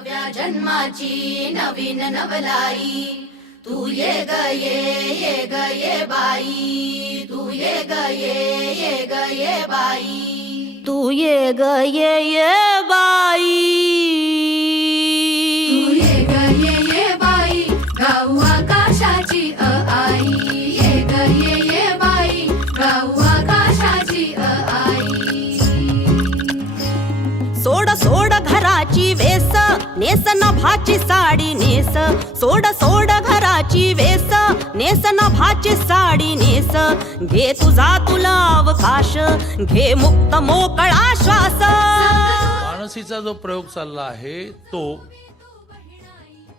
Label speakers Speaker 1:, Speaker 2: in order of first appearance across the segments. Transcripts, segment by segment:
Speaker 1: नव्या जन्माची नवीन नवलाई. तू ये ग ये ये ग ये बाई. तू ये ग ये ये ग ये बाई.
Speaker 2: तू ये ग ये बाई.
Speaker 1: तू ये ग ये ये बाई. गाऊ आकाशाची अ आई. ये ग ये ये बाई. गाऊ आकाशाची अ आई.
Speaker 2: सोड सोड घराची वेस नेस नभाची साडी नेस सोड सोड घराची वेस. नेस नभाची साडी नेस घे तुझा तुला अवकाश घे मुक्त मोकळा श्वास.
Speaker 3: मानसीचा जो प्रयोग चालला आहे तो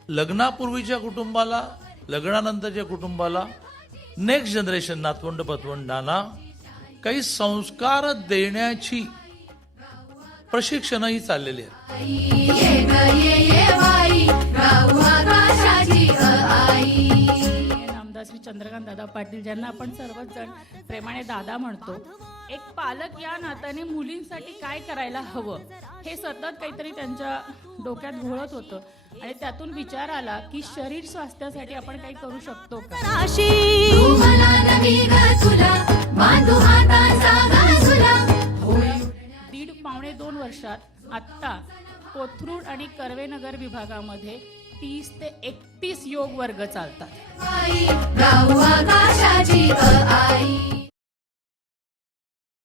Speaker 3: लग्नापूर्वीच्या कुटुंबाला लग्नानंतरच्या कुटुंबाला नेक्स्ट जनरेशन नातवंड पतवंडांना काही संस्कार देण्याची प्रशिक्षणही चाललेली आहे
Speaker 4: श्री चंद्रकांत दादा पाटील ज्यांना आपण सर्वच जण प्रेमाने दादा म्हणतो एक पालक या नात्याने मुलींसाठी काय करायला हवं? हे सतत काहीतरी त्यांच्या डोक्यात घोळत होतं. आणि त्यातून विचार आला की शरीर स्वास्थ्यासाठी आपण काही करू शकतो का? दीड पावणे दोन वर्षात आत्ता कोथरूड आणि कर्वेनगर विभागामध्ये तीस ते एकतीस योग वर्ग चालतात.